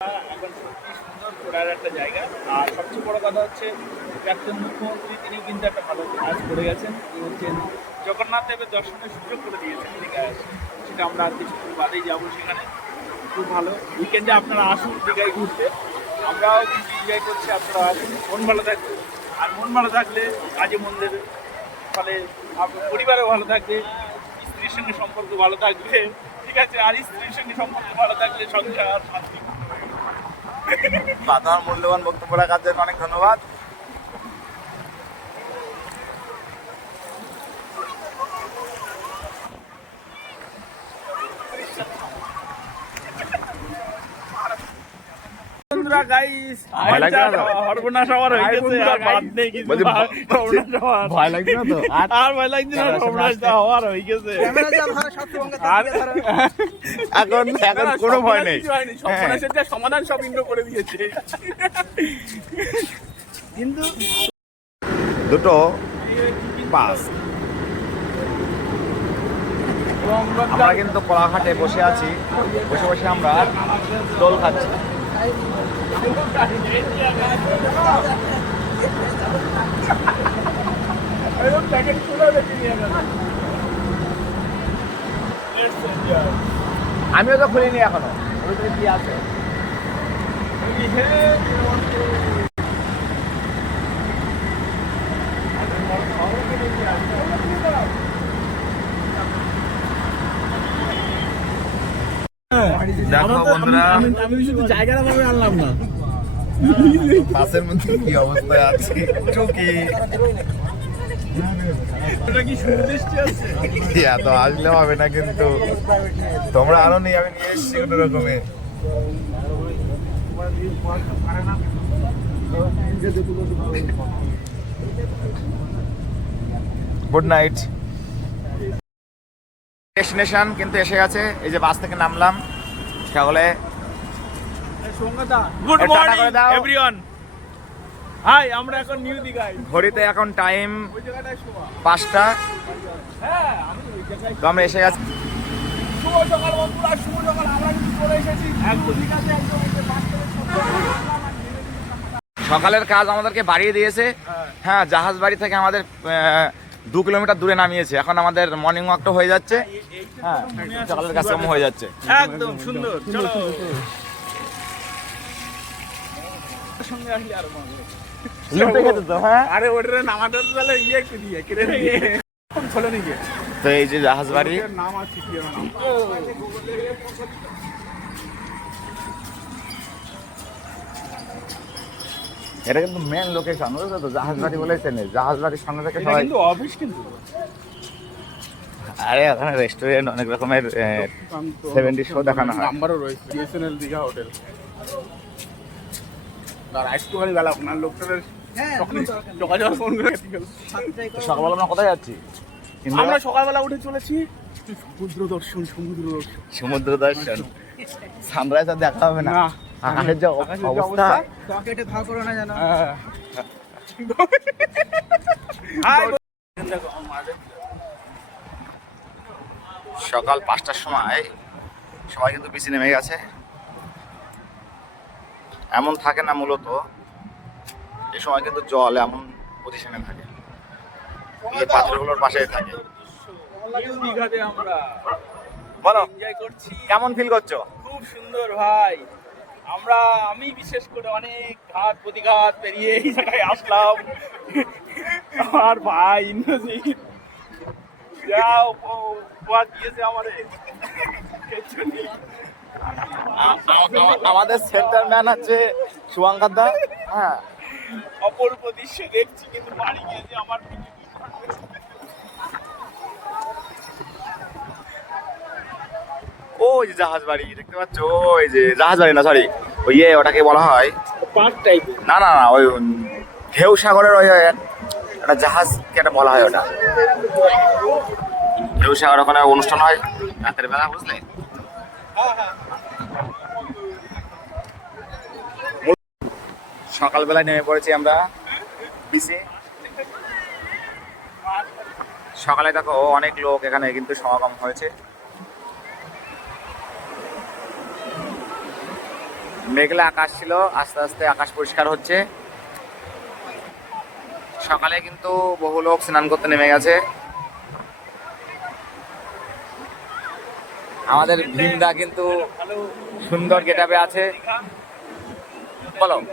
এখন সত্যি সুন্দর ঘোরার একটা জায়গা। আর সবচেয়ে বড় কথা হচ্ছে প্রাক্তন মুখ্যমন্ত্রী তিনি কিন্তু একটা ভালো কাজ করে গেছেন। তিনি হচ্ছেন জগন্নাথ দেবের দর্শনের সুযোগ করে দিয়েছেন দীঘায় আসে। সেটা আমরা কিছুক্ষণ বাদেই যাবো সেখানে। খুব ভালো উইকেন্ডে আপনারা আসুন দীঘায় ঘুরতে। আমরাও কিন্তু এনজয় করছি, আপনারা আসুন, মন ভালো থাকবে। আর মন ভালো থাকলে কাজে মন দেবে, ফলে আপনার পরিবারও ভালো থাকবে, স্ত্রীর সঙ্গে সম্পর্ক ভালো থাকবে, ঠিক আছে? আর স্ত্রীর সঙ্গে সম্পর্ক ভালো থাকলে সংসার শান্তি। তোমার মূল্যবান বক্তব্য রাখার জন্য অনেক ধন্যবাদ। সর্বনাশ আমার হয়ে গেছে, আর বাদ নেই কিছু। ভয় লাগছে না তো? আর ভয় লাগছে না, সর্বনাশ হওয়ার হয়ে গেছে। এখন কোনো ভয় নেই। সর্বনাশের যা সমাধান সব ইন্দ্র করে দিয়েছে। কিন্তু দুটো বাস। আমরা কিন্তু কলাঘাটে বসে আছি, বসে বসে আমরা দোল খাচ্ছি। আমিও তো খুলিনি এখনো, কি আছে। দেখো বন্ধুরা, আমি শুধু জায়গাটা ভাবে আনলাম না, বাসের মধ্যে কি অবস্থায় আছে। চুকি এত আসলে হবে না, কিন্তু তোমরা আরো নেই, আমি নিয়ে এসছি কোনো রকমে। Good night. ডেস্টিনেশন কিন্তু এসে গেছে, এই যে বাস থেকে নামলাম। সকলে গুড মর্নিং এভরিওয়ান। হাই, আমরা এখন নিউ দীঘায়। ঘড়িতে এখন টাইম ওই জায়গাটায় শোয়া। 5টা। হ্যাঁ, আমি ওই জায়গায়। তো আমরা এসে গেছি। শুভ সকাল বন্ধুরা, শুভ সকাল। আমরা কিন্তু চলে এসেছি একদম দীঘাতে, একদম এই যে বাস থেকে সকালের কাজ আমাদেরকে বাড়িয়ে দিয়েছে। হ্যাঁ, জাহাজ বাড়ি থেকে আমাদের 2 কিলোমিটার দূরে নামিয়েছে। এখন আমাদের মর্নিং ওয়াকটা হয়ে যাচ্ছে। হ্যাঁ, সকালের কাজকর্ম হয়ে যাচ্ছে। একদম সুন্দর। চলো সঙ্গে আসলে আরো মজা হবে। লুটে গেছে তো। হ্যাঁ, আরে ওটা নামাটার তাহলে ইয়ে একটু দিয়ে কেটে দিয়ে চলে নিয়ে। তো এই যে জাহাজ বাড়ি। নাম আছে কি নাম? এটা কিন্তু মেন লোকেশন, বুঝলে তো? জাহাজ বাড়ি বলে চেনে। জাহাজ বাড়ির সামনে থেকে এটা সবাই। কিন্তু অফিস কিন্তু। আরে ওখানে রেস্টুরেন্ট, অনেক রকমের 70 শো দেখানো হয়। নাম্বারও রয়েছে, বিএসএনএল দীঘা হোটেল। আর একটুখানি বেলা আপনার লোকটার যোগাযোগ ফোন করে। সকালবেলা আমরা কোথায় যাচ্ছি? আমরা সকালবেলা উঠে চলেছি সমুদ্র দর্শন। সমুদ্র দর্শন। সানরাইজ আর দেখা হবে না। না, আকাশের যে অবস্থা। তোমাকে একটু ভাগ করো না জানো। সকাল 5টার সময় সবাই কিন্তু পিছিয়ে নেমে গেছে। এমন থাকে না, মূলত এই সময় কিন্তু জল এমন পজিশনে থাকে, এই পাথরগুলোর পাশে থাকে। দীঘাতে আমরা বলো, এনজয় করছি। কেমন ফিল করছো? খুব সুন্দর ভাই। আমি বিশেষ করে অনেক ঘাট প্রতিঘাত পেরিয়ে এই জায়গায় আসলাম। আমার ভাই ইন্দ্রজিৎ যা উপহার দিয়েছে আমাদের। আমাদের সেন্টার ম্যান আছে শুভঙ্কর দা। হ্যাঁ, অপূর্ব দৃশ্য দেখছি, কিন্তু বাড়ি গিয়েছে আমার ওই যে জাহাজ বাড়ি দেখতে পাচ্ছ, ওই যে জাহাজ বাড়ি না, সরি, ওই ওটাকে বলা হয় পার্ক টাইপের। না না না, ওই ঢেউ সাগরের ওই একটা জাহাজ কেটে বলা হয় ওটা। ঢেউ সাগর ওখানে অনুষ্ঠান হয় রাতের বেলা, বুঝলে? সকালবেলায় নেমে পড়েছি আমরা বিচে। সকালে দেখো অনেক লোক এখানে কিন্তু সমাগম হয়েছে। মেঘলা আকাশ ছিল, আস্তে আস্তে আকাশ পরিষ্কার হচ্ছে। সকালে কিন্তু বহু লোক স্নান করতে নেমে গেছে। আমাদের ভীমদা কিন্তু ভালো সুন্দর গেটআপে আছে। দীঘা। বলো।